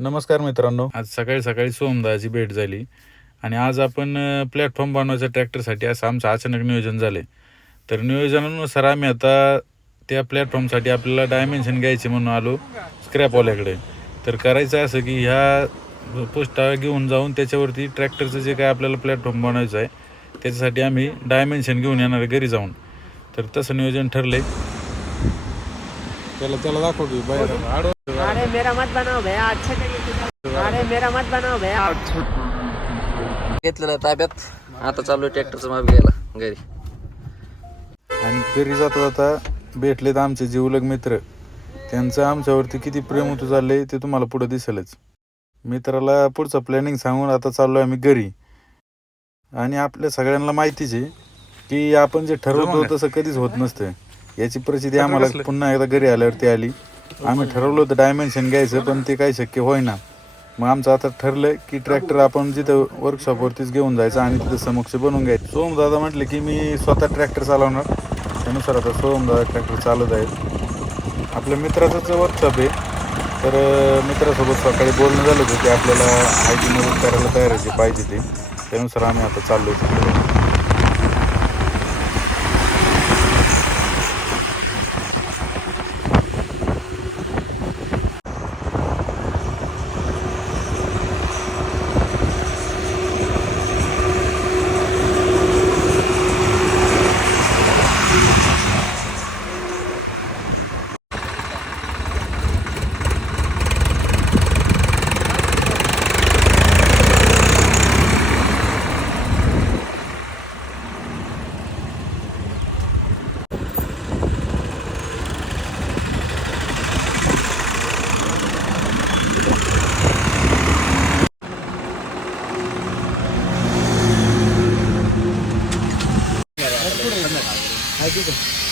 नमस्कार मित्रांनो, आज सकाळी सकाळी सोमदाची भेट झाली आणि आज आपण प्लॅटफॉर्म बनवायचा ट्रॅक्टरसाठी असं आमचं अचानक नियोजन झालं. तर नियोजनानुसार आम्ही आता त्या प्लॅटफॉर्मसाठी आपल्याला डायमेन्शन घ्यायचे म्हणून आलो स्क्रॅपवाल्याकडे. तर करायचं असं की ह्या पोस्टा घेऊन जाऊन त्याच्यावरती ट्रॅक्टरचं जे काय आपल्याला प्लॅटफॉर्म बनवायचं आहे त्याच्यासाठी आम्ही डायमेन्शन घेऊन येणार घरी जाऊन. तर तसं नियोजन ठरलंय. त्याला त्याला दाखव की बाहेर अरे मेरा मत बनाओ भैया, अच्छे तरीके से। अरे मेरा मत बनाओ भैया। घेतलेलं ताब्यात. आता चालू आहे ट्रॅक्टरचं माप घ्यायला घरी. आणि घरी जाता जाता भेटलेत आमचे जीवलग मित्र. त्यांचं आमच्यावरती किती प्रेम होतं चाललंय ते तुम्हाला पुढे दिसेलच. मित्राला पुढचं प्लॅनिंग सांगून आता चाललो आम्ही घरी. आणि आपल्या सगळ्यांना माहितीच आहे की आपण जे ठरवतो तसं कधीच होत नसतं. याची परिस्थिती आम्हाला पुन्हा एकदा घरी आल्यावरती आली. आम्ही ठरवलं होतं डायमेन्शन घ्यायचं, पण ते काही शक्य होईना. मग आमचं आता ठरलं की ट्रॅक्टर आपण जिथं वर्कशॉपवरतीच घेऊन जायचं आणि तिथं समक्ष बनवून घ्यायचं. सोमदादा म्हटले की मी स्वतः ट्रॅक्टर चालवणार. त्यानुसार आता सोमदादा ट्रॅक्टर चालत आहेत. आपल्या मित्राचंच वर्कशॉप आहे. तर मित्रासोबत सकाळी बोलणं झालं होतं की आपल्याला आयटी मदत करायला तयार आहे, जे पाहिजे ते. त्यानुसार आम्ही आता चाललो आहे.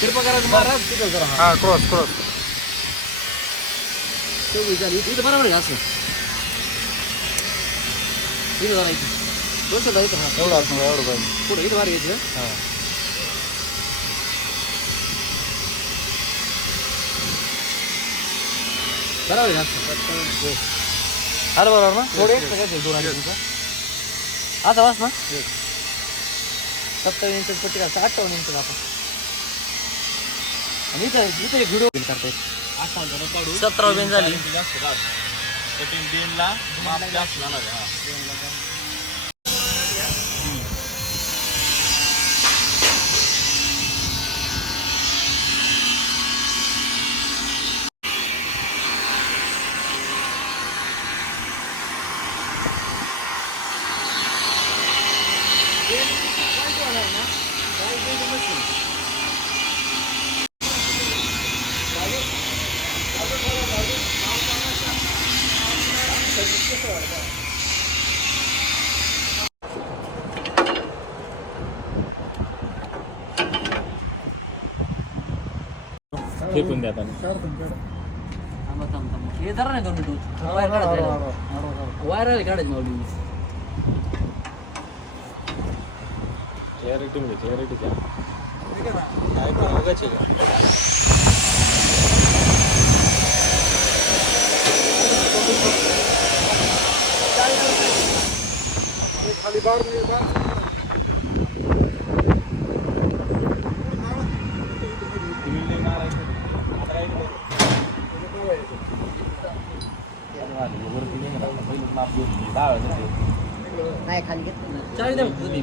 कृपा करा महाराज तिथं जरा. हां, क्रॉस इथं बरोबर आहे असं. इथं जरा इथं दोनशे दहा इथं. हा एवढं पाहिजे. पुढे इथं बाहेर घ्यायचं. बरोबर आहे असं. आलं बरोबर ना? थोडे एक्स्ट्रा काय दोन आले तुमचं आता वाच ना. 27 इंच पट्टी का 58 इंच आपण. आणि इथं इथं एक व्हिडिओ करता येईल. 17 बेन झाली. फेकून द्या आता. हे जरा नाही 2 मिनिट वायर काढायचं. वायर आली काढायची मावली. नाही खाली घेतलं. चाळी द्या फक्त ती.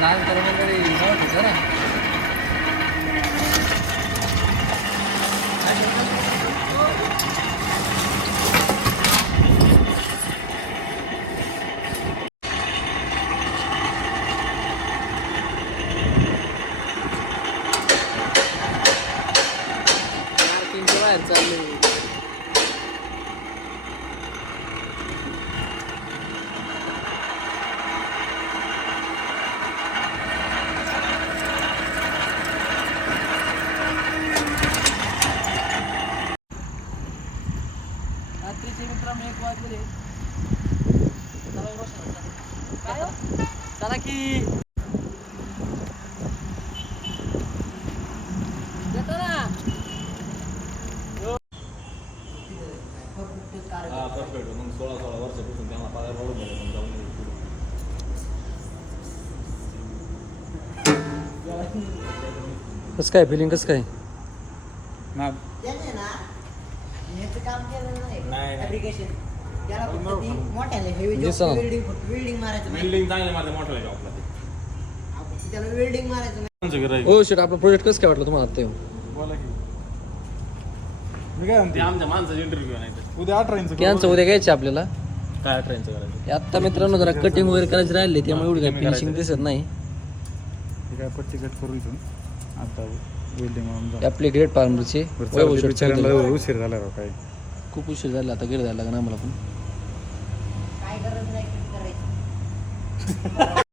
लहान तरुणाकडे होतं ना. शूटिंगच्या बाहेर चालले. रात्रीचे मित्रांनो 1 वाजले. चला रोशन काय चला की येतो ना. परफेक्ट. मग 16 वर्षापासून त्यांना पगार वाढून गेला. मग जाऊन कसं काय फिलिंग कसं काय? त्याने ना ह्याचं काम केलं नाही नाही. ऍप्लिकेशन त्याला फक्त ती मोठ्याने हेवी दिसा ना. वेल्डिंग मारायचं नाही. बिल्डिंग चांगले माझ्या मोठ्या जॉबला ते. त्याला वेल्डिंग मारायचं नाही. कोणचं गिऱ्हाईक? हो शेट आपला प्रोजेक्ट कसं काय वाटलं तुम्हाला आता येऊन? बोला की. मी काय ते म्हणते आमच्या माणसाचा इंटरव्ह्यू नाही तर उद्या 8 इंच कॅनचं उद्या घ्यायचं आपल्याला. काय ट्रेनचं करायचं. हे आत्ता मित्रांनो जरा कटिंग वगैरे करायचे राहिले त्यामुळे एवढी काही फिनिशिंग दिसत नाही. काय पट्टी कट करू इथून आता वेल्डिंग म्हणून हे आपले ग्रेट फार्मरचे वैभव शेट चौधरी. उशीर झाला राव काय. खूप उशीर झाला आता घरी जायला लागणार आम्हाला पण. काय गरज नाही करायची.